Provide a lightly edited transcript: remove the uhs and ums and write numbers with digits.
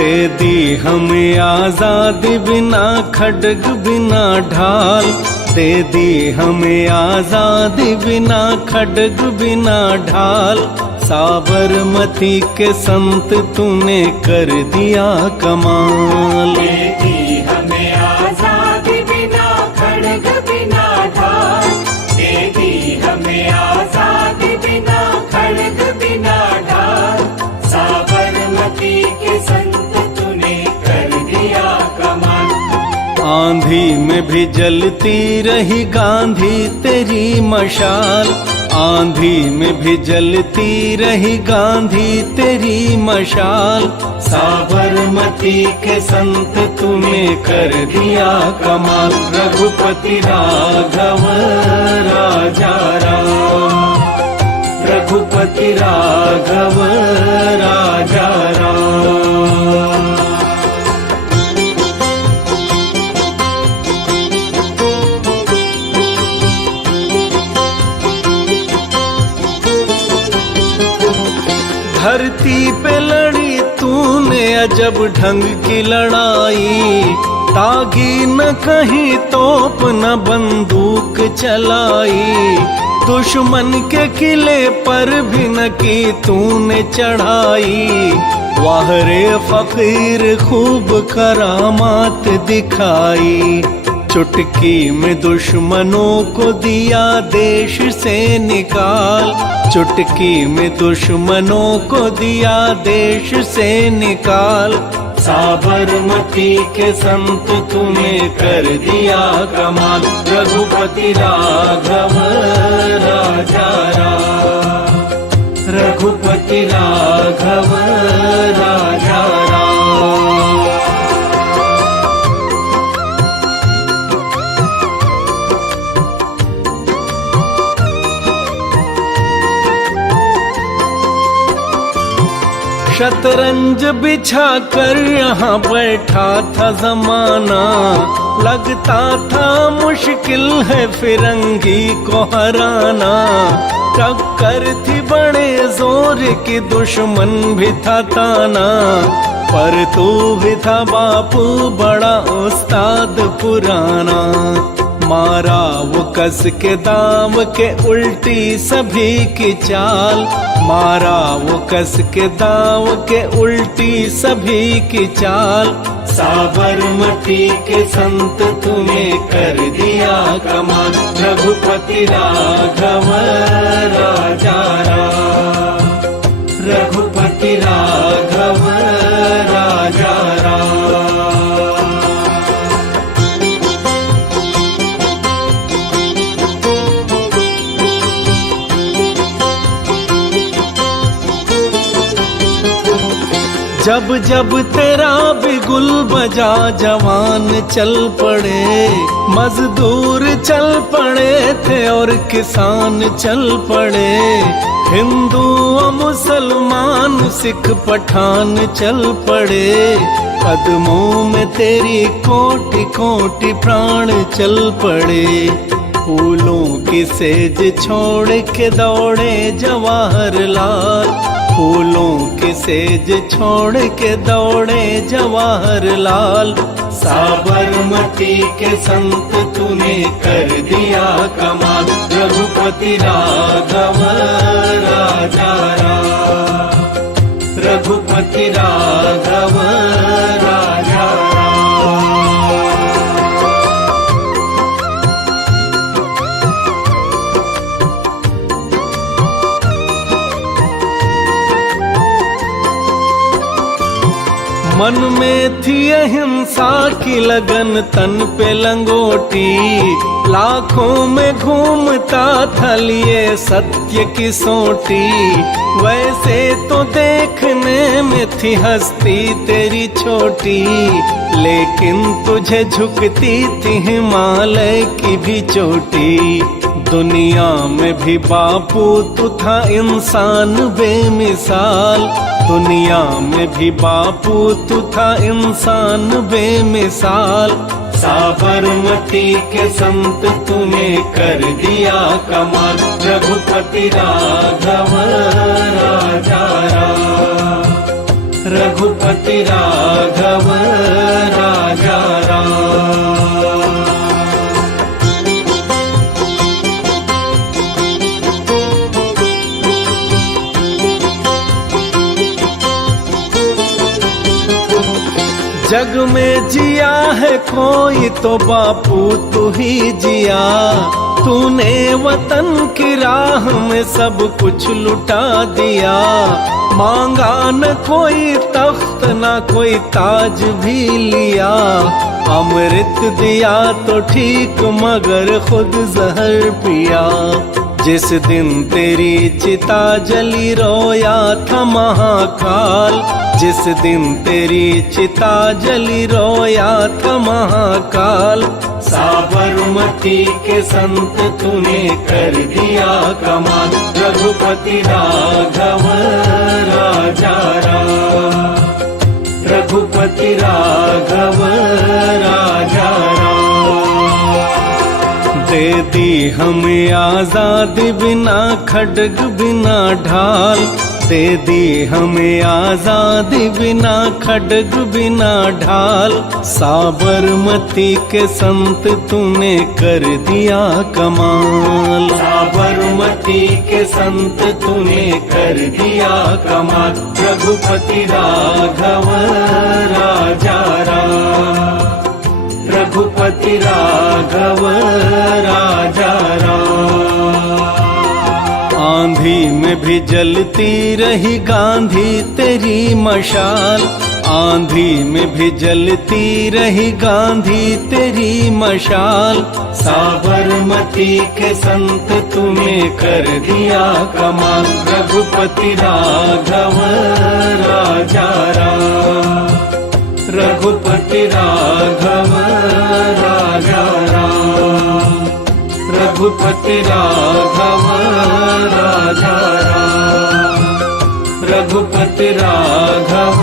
दे दी हमें आजादी बिना खड्ग बिना ढाल, दे दी हमें आजादी बिना खड्ग बिना ढाल। साबरमती के संत तूने कर दिया कमाल। दे दी हमें आजादी बिना खड्ग बिना ढाल, दे दी हमें आजादी बिना खड्ग बिना ढाल। साबरमती के संत आंधी में भी जलती रही गांधी तेरी मशाल, आंधी में भी जलती रही गांधी तेरी मशाल। साबरमती के संत तूने कर दिया कमाल। रघुपति राघव राजा राम, रघुपति राघव राजा राम। धरती पे लड़ी तूने अजब ढंग की लड़ाई, तागी न कहीं तोप न बंदूक चलाई। दुश्मन के किले पर भी न की तूने चढ़ाई। वाह रे फकीर खूब करामात दिखाई। चुटकी में दुश्मनों को दिया देश से निकाल, चुटकी में दुश्मनों को दिया देश से निकाल। साबरमती के संत तूने कर दिया कमाल। रघुपति राघव राजा राम, रघुपति राघव राजा राम। शतरंज बिछा कर यहाँ बैठा था जमाना, लगता था मुश्किल है फिरंगी को हराना। टक्कर थी बड़े जोर की दुश्मन भी था ताना, पर तू भी था बापू बड़ा उस्ताद पुराना। मारा वो कस के दाव के उल्टी सभी की चाल, मारा वो कस के दाव के उल्टी सभी की चाल। साबरमती के संत तूने कर दिया कमाल। रघुपति राघव राजा राम, रघुपति राघव राजा राम। जब जब तेरा बिगुल बजा जवान चल पड़े, मजदूर चल पड़े थे और किसान चल पड़े। हिंदू और मुसलमान सिख पठान चल पड़े, कदमों में तेरी कोटि कोटि प्राण चल पड़े। फूलों की सेज छोड़ के दौड़े जवाहरलाल, फूलों की सेज छोड़ के दौड़े जवाहरलाल। साबरमती के संत तूने कर दिया कमाल। रघुपति राघव राजा राम, रघुपति राघव राजा राम। मन में थी अहिंसा की लगन, तन पे लंगोटी लाखों में घूमता था लिए सत्य की सोटी, वैसे तो देखने में थी हस्ती तेरी छोटी, लेकिन तुझे झुकती थी हिमालय की भी चोटी। दुनिया में भी बापू तू था इंसान बेमिसाल, दुनिया में भी बापू तू था इंसान बेमिसाल। साबरमती के संत तूने कर दिया कमाल, रघुपति राघव राजा राम, रघुपति राघव राजा राम। जग में जिया है कोई तो बापू तू ही जिया, तूने वतन की राह में सब कुछ लुटा दिया। मांगा न कोई तख्त न कोई ताज भी लिया, अमृत दिया तो ठीक मगर खुद जहर पिया। जिस दिन तेरी चिता जली रोया था महाकाल, जिस दिन तेरी चिता जली रोया था महाकाल। साबरमती के संत तूने कर दिया कमाल, रघुपति राघव राजा राम, रघुपति राघव राजा राम। दे दी हमें आजादी बिना खड्ग बिना ढाल, दे दी हमें आजादी बिना खड्ग बिना ढाल। साबरमती के संत तूने कर दिया कमाल, साबरमती के संत तूने कर दिया कमाल। रघुपति राघव राजा राम, रघुपति राघव राजा राम। आंधी में भी जलती रही गांधी तेरी मशाल, आंधी में भी जलती रही गांधी तेरी मशाल। साबरमती के संत तूने कर दिया कमाल, रघुपति राघव राजा राम, रघुपति राघव राजा राम, रघुपति राघव राजा राम, रघुपति राघव